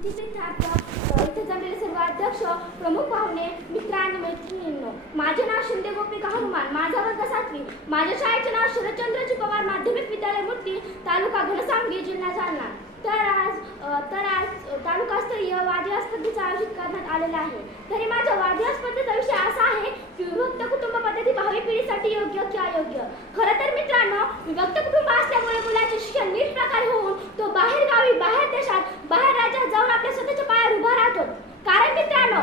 इथे जमलेले सर्व अध्यक्ष, प्रमुख पाहुणे, मित्र आणि मैत्रिणींनो, माझे नाव शिंदे गोपिका हनुमान, माझा वर्ग 7वी. माझ्या शाळेचे नाव शरदचंद्रजी पवार माध्यमिक विद्यालय मूर्ती, तालुका घनसावंगी, जिल्हा जालना. तर आज तालुकास्तरीय वादी स्पर्धेचं आयोजित करण्यात आलेलं आहे. तरी माझ्या वादी स्पर्धेचा विषय असा आहे की विभक्त कुटुंब पद्धती भावी पिढीसाठी योग्य की अयोग्य. खरं तर मित्रांनो, विभक्त कुटुंब असल्यामुळे मुलाचे शिक्षण नीट प्रकारे होऊन तो बाहेर गावी, बाहेर देशात, बाहेर राज्यात जाऊन आपल्या स्वतःच्या पायावर उभा राहतो. कारण मित्रांनो,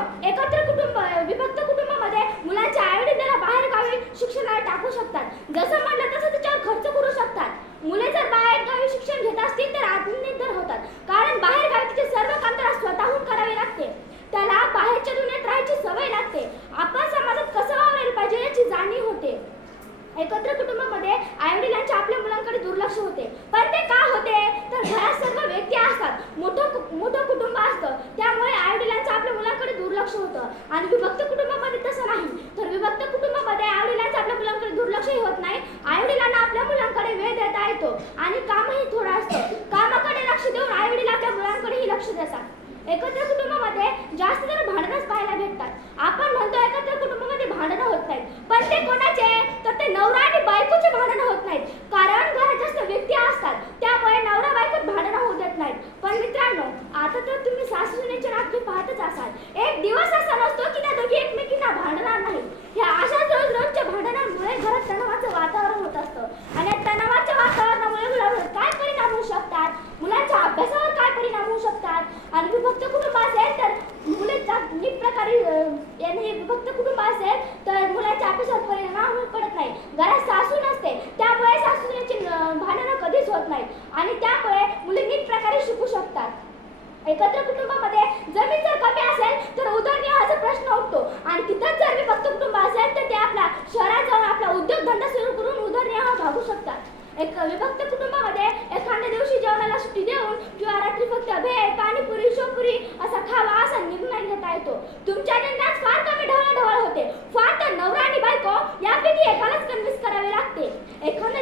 विभक्त कुटुंबामध्ये मुलांच्या आईवडील त्याला बाहेर गावी शिक्षणाला टाकू शकतात. जसं म्हणलं तसं त्याच्यावर खर्च करू शकतात. मुले जर बाहेर गावी शिक्षण घेत असतील तर आत्मनिर्भर होतात. कारण बाहेर गावी तिचे सर्व काम त्याला स्वतःहून करावे लागते. त्याला बाहेरच्या दुनियेत राहायची सवय लागते. आपण समाजात कसं वावरायला पाहिजे याची जाणीव होते. एकत्र कुटुंबामध्ये आईवडिलांच्या आपल्या मुलांकडे दुर्लक्ष होते. पण ते का होते? तर घरात सर्व व्यक्ती असतात, मोठं कुटुंब असतं, त्यामुळे आईवडिलांचं आपल्या मुलांकडे दुर्लक्ष होतं. आणि विभक्त कुटुंबामध्ये तसं नाही. तर विभक्त कुटुंबामध्ये आईवडिलांचं आपल्या मुलांकडे दुर्लक्षही होत नाही. आईवडिलांना आपल्या मुलांकडे वेळ देता येतो आणि कामही थोडं असतं. कामाकडे लक्ष देऊन आईवडील आपल्या मुलांकडेही लक्ष देतात. एकत्र कुटुंबामध्ये जास्त तर भांडणच पाहायला भेटतात. आपण म्हणतो एकत्र कुटुंबामध्ये भांडणं होत नाहीत, पण ते कोणाचे? तर ते नवरा आणि बायकोचे भांडणं होत नाहीत. कारण घरात जास्त व्यक्ती असतात, त्यामुळे नवरा बायकोत भांडणं होऊ देत नाहीत. पण मित्रांनो, आता तर तुम्ही सासू-सुनेचे नाटके पाहतच असाल. एक दिवस असा नसतो की त्या दोघी एकमेकींना भांडणार नाही. ह्या अशाच रोजच्या भांडणांमुळे घरात तणावाचं वातावरण होत असतं. आणि तणावाच्या वातावरणामुळे मुलांवर काय परिणाम होऊ शकतात? मुलांच्या अभ्यासावर काय परिणाम होऊ शकतात? आणि विभक्त कुटुंब असेल तर मुलांच्या नीट प्रकारे विभक्त कुटुंब असेल तर मुलांच्या अभ्यासावर परिणाम पडत नाही. घरात सासू नसते, त्यामुळे सासूची भांडणं कधीच होत नाहीत आणि त्यामुळे मुले नीट प्रकारे शिकू शकतात. एकत्र कुटुंबामध्ये जमीन जर कमी असेल तर उदरनिर्वाहाचा प्रश्न उठतो आणि तिथंच जर विभक्त कुटुंब असेल तर ते आपल्या शहरात जाऊन आपला उद्योगधंदा सुरू करून उदरनिर्वाह भागू शकतात. एक विभक्त कुटुंबामध्ये एखाद्या दिवशी जेवणाला सुट्टी देऊन किंवा रात्री फक्त भेळ, पाणीपुरी, शेवपुरी असा खावा असा निर्णय घेता येतो. तुमच्या निर्णयात फार कमी ढवळाढवळ होते. फार तर नवरा आणि बायको यापैकी एकालाच कन्व्हिन्स करावे लागते. एखाद्या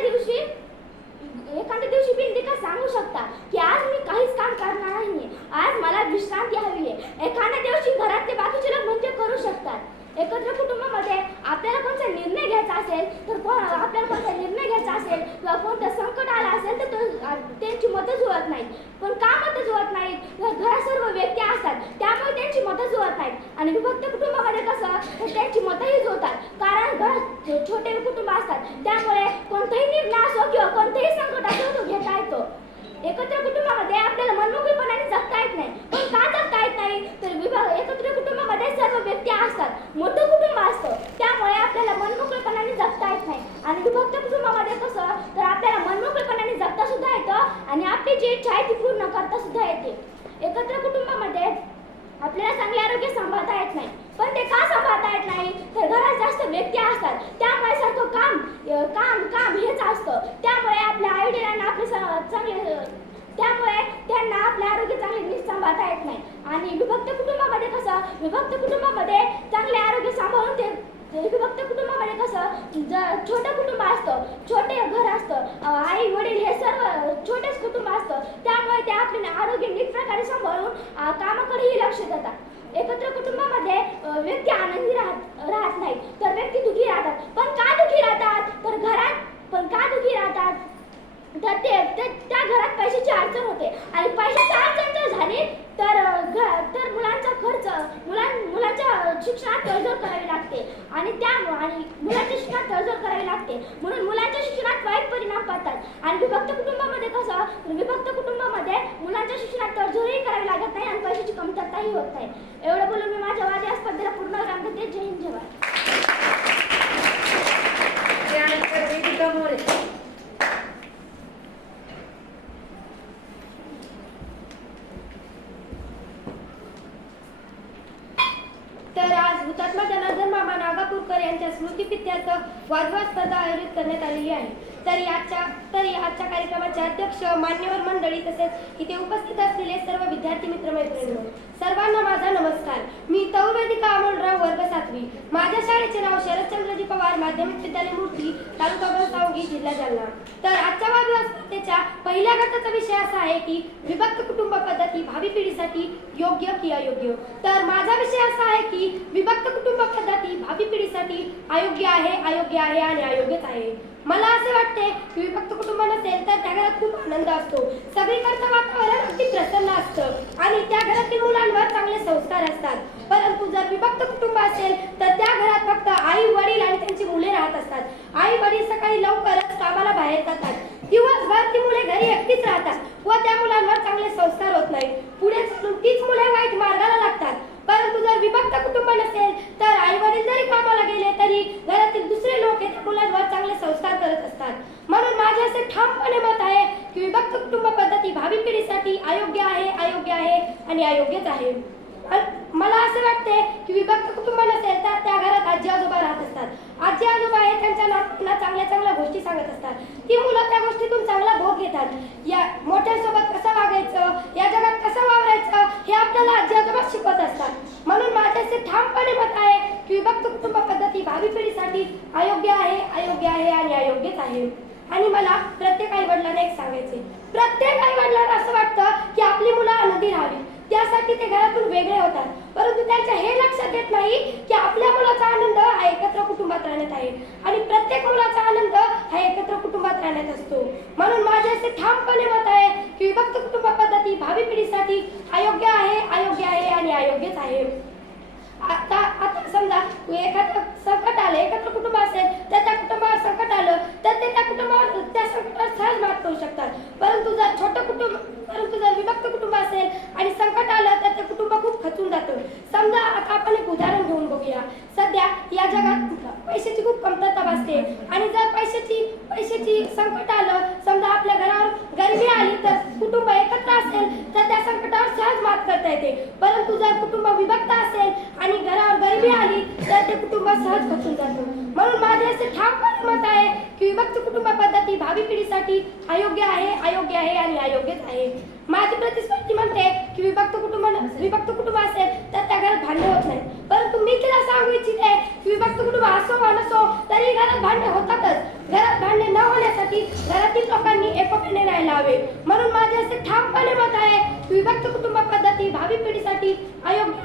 दिवशी बिनती का सांगू शकता की आज मी काहीच काम करणार नाहीये, आज मला विश्रांती हवी आहे. एखाद्या दिवशी घरातले बाकीचे लोक म्हणजे करू शकतात. एकत्र कुटुंबामध्ये आपल्याला कोणता निर्णय घ्यायचा असेल किंवा कोणतं संकट आलं असेल तर त्यांची मतं जुळत नाहीत. पण का मतं जुळत नाहीत? तर घरात सर्व व्यक्ती असतात, त्यामुळे त्यांची मतं जुळत नाहीत. आणि विभक्त कुटुंबामध्ये कसं तर त्यांची मतंही जुळतात. कारण घरात छोटे कुटुंब असतात, त्यामुळे कोणताही निर्णय असो किंवा कोणतेही संकट असो तो घेता येतो. एकत्र कुटुंबामध्ये आपल्याला मनमोकळेपणाने जगता येत नाही. पण का जगता येत नाही? तर एकत्र कुटुंबामध्ये सर्व व्यक्ती असतात, मोठं कुटुंब असतं, त्यामुळे आपल्याला मनमोकळेपणाने जगता येत नाही. आणि विभक्त कुटुंबामध्ये कसं तर आपल्याला मनमोकळेपणाने जगता सुद्धा येतं आणि आपली जी इच्छा आहे ती पूर्ण करता सुद्धा येते. एकत्र कुटुंबामध्ये आपल्याला चांगले आरोग्य सांभाळता येत नाही. पण ते का सांभाळता येत नाही? तर घरात जास्त व्यक्ती असतात, त्यामुळे सारखं काम हेच असतं. त्यामुळे आपल्या आईवडिलांना त्यामुळे त्यांना आपले आरोग्य चांगले नीट सांभाळता येत नाही. आणि विभक्त कुटुंबामध्ये कसं चांगले आरोग्य सांभाळून ते विभक्त कुटुंबामध्ये कसं छोटं कुटुंब असतं, छोटे घर असतं, आई वडील हे सर्व छोटेच कुटुंब असतं, त्यामुळे ते आपले आरोग्य नीट प्रकारे सांभाळून कामाकडेही लक्ष देतात. एकत्र कुटुंबामध्ये व्यक्ती आनंदी राहत नाहीत, तर व्यक्ती दुखी राहतात. पण का दुखी राहतात? तर त्या घरात पैशाची अडचण होते आणि पैशाची अडचण जर झाली तर मुलांच्या शिक्षणात तडजोड करावी लागते आणि मुलांच्या शिक्षणात तडजोड करावी लागते. म्हणून मुलांच्या शिक्षणात वाईट परिणाम पडतात. आणि विभक्त कुटुंबामध्ये मुलांच्या शिक्षणात तडजोडही करावी लागत नाही आणि पैशाची कमतरताही होत नाही. एवढं बोलून मी माझ्या वादी स्पर्धेला पूर्ण विराम देते. जय हिंद, जय भारत. तर आज हुतात्मा जनार्दन मामा नागापूरकर यांच्या स्मृतिप्रित्यर्थ वादविवाद स्पर्धा आयोजित करण्यात आलेली आहे. तरी आजच्या कार्यक्रमाचे अध्यक्ष, मान्यवर मंडळी तसेच इथे उपस्थित असलेले सर्व विद्यार्थी मित्रमैत्रिणी सर्वांना माझा नमस्कार. मी तौवेदिका अमोलराव वर्ग 7वी. माझ्या शाळेचे नाव शरदचंद्रजी पवार माध्यमिक विद्यालय मूर्ती, तालुका घनसावंगी, जिल्हा जालना. तर आजच्या वादविवादाच्या पहिल्या गटाचा विषय असा आहे की विभक्त कुटुंब पद्धती भावी पिढीसाठी योग्य की अयोग्य. तर माझा विषय असा आहे की विभक्त कुटुंब पद्धती भावी पिढीसाठी अयोग्य आहे आणि अयोग्यच आहे. मला असे वाटते की विभक्त कुटुंब नसेल तर त्या घरात खूप आनंद असतो, सगळीकडचं वातावरण अगदी प्रसन्न असतं आणि त्या घरातील मुलांवर चांगले संस्कार असतात. परंतु जर विभक्त कुटुंब असेल तर त्या घरात फक्त आई वडील आणि त्यांची मुले राहत असतात. आई वडील सकाळी लवकरच कामाला बाहेर जातात, दिवसभर ती मुले घरी एकटीच राहतात व त्या मुलांवर चांगले संस्कार होत नाहीत. पुढे चालून तीच मुले वाईट मार्गाला लागतात. परंतु जर विभक्त कुटुंब नसेल तर आई वडील जरी कामाला गेले तरी घरातील दुसरे लोक त्या मुलांवर चांगले संस्कार करत असतात. म्हणून माझे असे ठामपणे मत आहे की विभक्त कुटुंब पद्धती भावी पिढीसाठी अयोग्य आहे आणि अयोग्यच आहे. मला असे वाटते की विभक्त कुटुंब नसेल तर त्या घरात आजी आजोबा राहत असतात. आजी आजोबा हे त्यांच्या नातूंना चांगल्या गोष्टी सांगत असतात. ती मुलं त्या गोष्टीतून चांगला बोध घेतात. या मोठ्यांसोबत कसं वागायचं, या जगात कसं वावरायचं हे आपल्याला आजी आजोबा शिकवत असतात. म्हणून माझे असे ठामपणे मत आहे की विभक्त कुटुंब पद्धती भावी पिढीसाठी अयोग्य आहे आणि अयोग्यच आहे. आणि मला प्रत्येक आई वडिलांना एक सांगायचे, प्रत्येक आई वडिलांना असं वाटतं की आपली मुलं आनंदी राहावी, त्यासाठी ते घरातून वेगळे होतात. परंतु त्यांच्या हे लक्षात येत नाही की आपल्या मुलाचा आनंद हा एकत्र कुटुंबात राहण्यात आहे आणि प्रत्येक मुलाचा आनंद हा एकत्र कुटुंबात राहण्यात असतो. म्हणून माझे असे ठामपणे मत आहे की विभक्त कुटुंब पद्धती भावी पिढीसाठी अयोग्य आहे आणि अयोग्यच आहे. आता समजा एखादं संकट आलं, एकत्र कुटुंब असेल तर त्या कुटुंबावर संकट आलं तर ते त्या संकटावर सहज मात करू शकतात. परंतु जर विभक्त कुटुंब असेल आणि संकट आलं तर ते कुटुंब खूप खचून जातं. समजा आता आपण एक उदाहरण घेऊन बघूया. सध्या या जगात पैशाची खूप कमतरता भासते आणि जर पैशाची संकट आलं, समजा आपल्या घरावर गरिबी आली तर कुटुंब एकत्र असेल तर त्या संकटावर सहज मात करता येते. परंतु जर कुटुंब विभक्त असेल आणि घरावर गरिबी आली तर ते कुटुंब सहज खचून जातं. म्हणून माझे असे ठामपणे मत आहे की विभक्त कुटुंब पद्धती भावी पिढीसाठी अयोग्य आहे आणि अयोग्यच आहे. माझी प्रतिस्पर्धी म्हणते की विभक्त कुटुंब असेल तर त्या घरात भांडण होत नाही. परंतु मी तिला सांगू इच्छिते की विभक्त कुटुंब असो वा नसो तरी घरात भांडण होतातच. घरात भांडणे न होण्यासाठी घरातील लोकांनी एकोप्याने राहायला हवे. म्हणून माझे असे ठामपणे मत आहे की विभक्त कुटुंब पद्धती भावी पिढीसाठी अयोग्य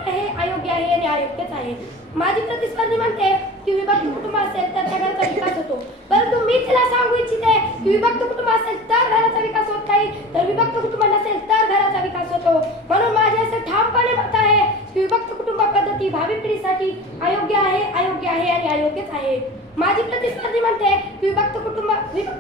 आहे आणि अयोग्यच आहे. माझी प्रतिस्पर्धी म्हणते की विभक्त कुटुंब असेल तर त्या घराचा विकास होतो. परंतु मी तिला सांगू इच्छिते की विभक्त कुटुंब असेल तर घराचा विकास होत नाही, तर विभक्त कुटुंब नसेल तर घराचा विकास होतो. म्हणून माझे असे ठामपणे मत आहे की विभक्त कुटुंब पद्धती भावी पिढीसाठी अयोग्य आहे आणि अयोग्यच आहे. माझी प्रतिस्पर्धी म्हणते की विभक्त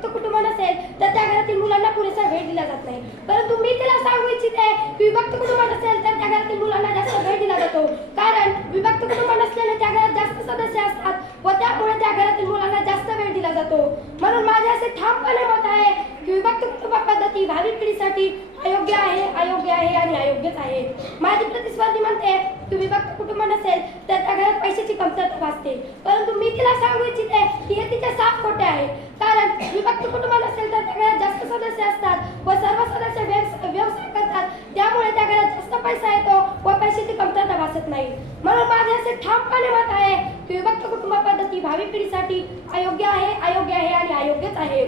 कुटुंब नसेल तर त्या घरातील मुलांना पुरेसा वेळ दिला जात नाही. परंतु मी तिला सांगू इच्छिते की विभक्त कुटुंब नसेल तर त्या घरातील मुलांना जास्त वेळ दिला जातो. कारण विभक्त कुटुंब नसल्याने त्या घरात जास्त सदस्य असतात व त्यामुळे त्या घरातील मुलांना जास्त वेळ दिला जातो. म्हणून माझे असे ठामपणे मत आहे की विभक्त कुटुंब पद्धती भावी पिढीसाठी अयोग्य आहे आणि अयोग्यच आहे. माझी प्रतिस्पर्धी म्हणते की विभक्त कुटुंब नसेल तर त्या घरात पैशाची कमतरता भासते. परंतु मी तिला सांगू इच्छिते की हे तिचे साफ खोटे आहे. कारण विभक्त कुटुंब नसेल तर त्या घरात जास्त सदस्य असतात व सर्व सदस्य व्यवसाय करतात, त्यामुळे त्या घरात जास्त पैसा येतो व पैशाची कमतरता भासत नाही. म्हणून माझे असे ठामपणे मत आहे की विभक्त कुटुंब पद्धती भावी पिढीसाठी अयोग्य आहे आणि अयोग्यच आहे.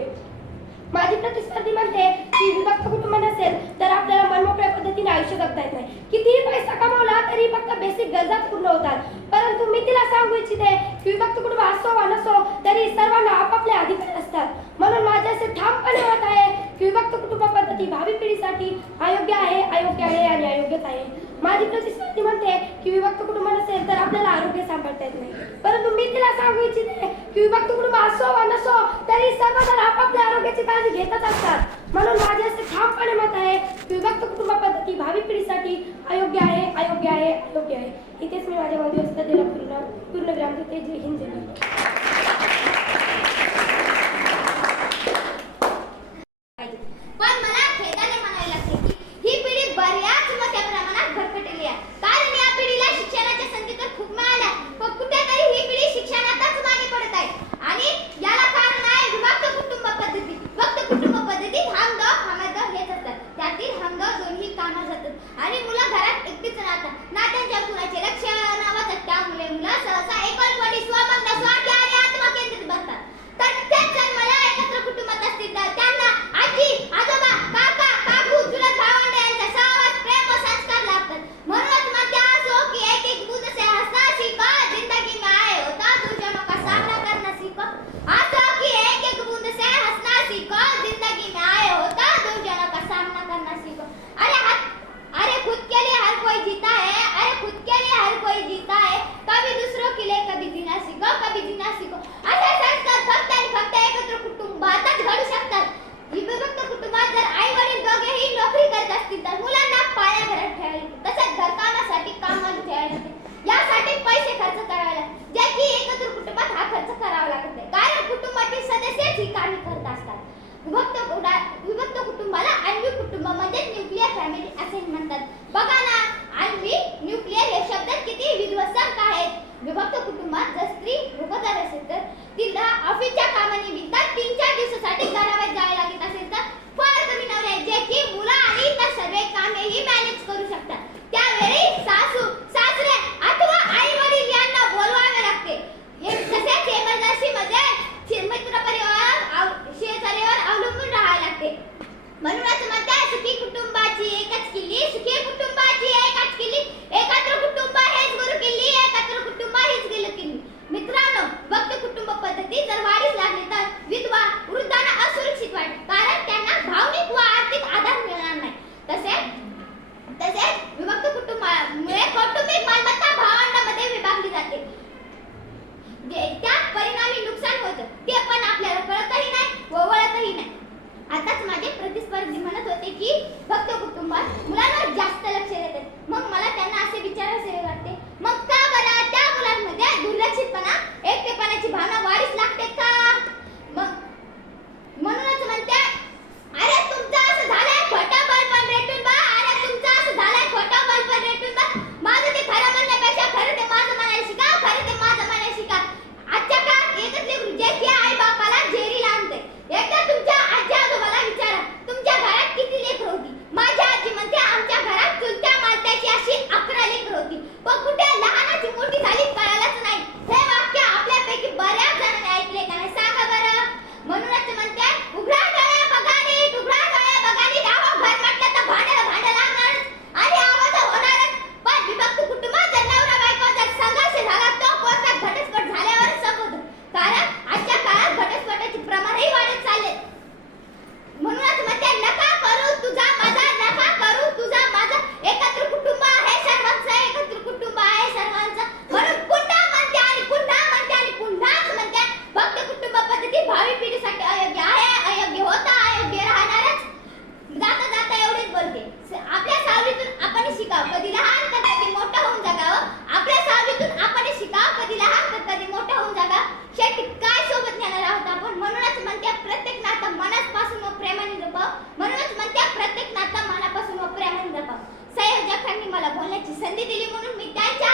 माझी प्रतिस्पर्धी म्हणते की विभक्त कुटुंब नसेल तर आपल्याला मनमोकळ्या पद्धतीने आयुष्य जगता येत नाही. कितीही पैसा कमवला तरी फक्त बेसिक गरजा पूर्ण होतात. परंतु मी तिला सांगू इच्छिते की विभक्त कुटुंब असो वा नसो तरी सर्वांना आपापले अधिकार असतात. म्हणून माझे असे ठामपणे मत आहे की विभक्त कुटुंब पद्धती भावी पिढीसाठी अयोग्य आहे आणि अयोग्यच आहे. माझी प्रतिस्पर्धी म्हणते की विभक्त कुटुंब नसेल तर आपल्याला आरोग्य सांभाळता येत नाही. परंतु मी तिला सांगू इच्छिते की विभक्त कुटुंब असो वा नसो तरी सर्वजण आपापल्या आरोग्याची काळजी घेतच असतात. म्हणून माझे असे ठामपणे मत आहे की विभक्त कुटुंब पद्धती भावी पिढीसाठी अयोग्य आहे. इथेच मी माझ्या वादविवादाला पूर्ण विराम देते. जय हिंद, जय भारत. पण मला खेदाने म्हणायला लागते की ही पिढी बऱ्याच मोठ्या प्रमाणात भरकटलेली आहे. कारण या पिढीला शिक्षणाच्या संधी तर खूप मिळाल्या, पण कुठेतरी ही पिढी शिक्षणातच मागे पडत आहे. आणि याला कारण आहे विभक्त कुटुंब पद्धती. विभक्त कुटुंब पद्धतीत हमगाव खामगाव हेच असतात. त्यातील हमगाव दोन्ही कामात जातात आणि मुलं घरात एकटीच राहतात, ना त्यांच्या कुणाची कामाला ठेवावे लागते. यासाठी पैसे खर्च करावे लागतात, जे की एकत्र कुटुंबात हा खर्च करावा लागत नाही, कारण कुटुंबातील सदस्यच ही कामे करत असतात. विभक्त कुटुंबाला आण्विक कुटुंब म्हणजे न्यूक्लियर फॅमिली असे म्हणतात. बघा ना, आण्विक न्यूक्लियर हे शब्द किती विध्वंसक आहेत. विभक्त कुटुंबात जर स्त्री रुग्णदार असेल तर तिला ऑफिसच्या कामानिमित्त 3-4 दिवसासाठी घराबाहेर जावे लागत असेल तर फार कमी नवरे आहेत, जे की मुलं आणि इतर सर्व कामेही मॅनेज करू शकतात. त्यावेळी सासू सासरे अथवा आई वडील यांना बोलवावे लागते. तसेच इमर्जन्सी मध्ये मित्र परिवार शेजारीवर अवलंबून राहावे लागते. म्हणूनच म्हणतात, सुखी कुटुंबाची एकच किल्ली, सुखी कुटुंबाची एकच किल्ली, एकत्र कुटुंब हेच गुरु किल्ली, एकत्र कुटुंब हीच गेलं किल्ली. मित्रांनो, भक्त कुटुंब पद्धती जर वाढीस लागली तर विधवा वृद्धांना असुरक्षित वाटेल, कारण त्यांना भावनिक व आर्थिक आधार मिळणार नाही. तसेच विभक्त कुटुंबामुळे कौटुंबिक मालमत्ता भावंडांमध्ये विभागली जाते. त्यात परिणामी नुकसान होतं, ते पण आपल्याला कळतही नाही व वळतही नाही. आताच माझे प्रतिस्पर्धी म्हणत होते की भक्त कुटुंबात मुलांवर जास्त लक्ष देतात. मग मला त्यांना असे विचारायचे वाटते, मग का बरं त्या मुलांमध्ये दुर्लक्षितपणा, एकटेपणाची भावना वाढीस लागते का? म्हणूनच म्हणते, अरे तुमचं असं झालंय खोटं बळपण रेटून बा, अरे तुमचं असं झालंय खोटं बळपण रेटून बा. माझं ते खरं म्हणण्यापेक्षा खरं ते माझं म्हणायला शिका, खरं ते माझं म्हणायला शिका. आजच्या काळात एकच लेकरू जे की आई बापाला झेरी आणते. एकदा तुमच्या आजी आजोबाला विचारा, तुमच्या घरात किती लेकरं होती? माझी आजी म्हणते, आमच्या घरात चुलत्या मालत्याची अशी 11 लेकरं होती, पण कुठे लहानाची मोठी झाली कळालंच नाही. हे वाक्य आपल्यापैकी बऱ्याच जणांनी ऐकले का नाही सांगा बरं? म्हणूनच म्हणते, उघडा डोळे बघा नीट, उघडा डोळे बघा नीट. अहो, घर म्हटलं तर भांडं लागणारच आणि आवाज होणारच. पण विभक्त कुटुंबात जर नवरा बायको जर संघर्ष झाला तो कोणता घटस्फोट झाल्यावर संपवतो, कारण आजच्या काळात घटस्फोटाचे प्रमाणही वाढत चालले. म्हणूनच म्हणते, नका करू तुझा माझा, नका करू तुझा माझा, एकत्र कुटुंब आहे सर्वांचं, एकत्र कुटुंब आहे सर्वांचं. म्हणून पुन्हा म्हणते आणि पुन्हा म्हणते आणि पुन्हाच म्हणते, भक्त कुटुंब पद्धती भावी पिढीसाठी अयोग्य आहे, अयोग्य होता, अयोग्य राहणारच. जाता जाता एवढेच बोलते, आपल्या सावलीतून आपण शिकावं, कधी लहान तर कधी मोठं होऊन जगावं. आपल्या सावलीतून आपण शिकावं, कधी लहान तर कधी मोठं होऊन जगावं. शेवटी काय सोबत नेणार आहोत आपण? म्हणूनच म्हणते, प्रत्येक नातं मनापासून व प्रेमाने जपावं. म्हणूनच म्हणते, प्रत्येक नातं मनापासून व प्रेमाने जपावं. संयोजकांनी मला बोलण्याची संधी दिली म्हणून मी त्यांच्या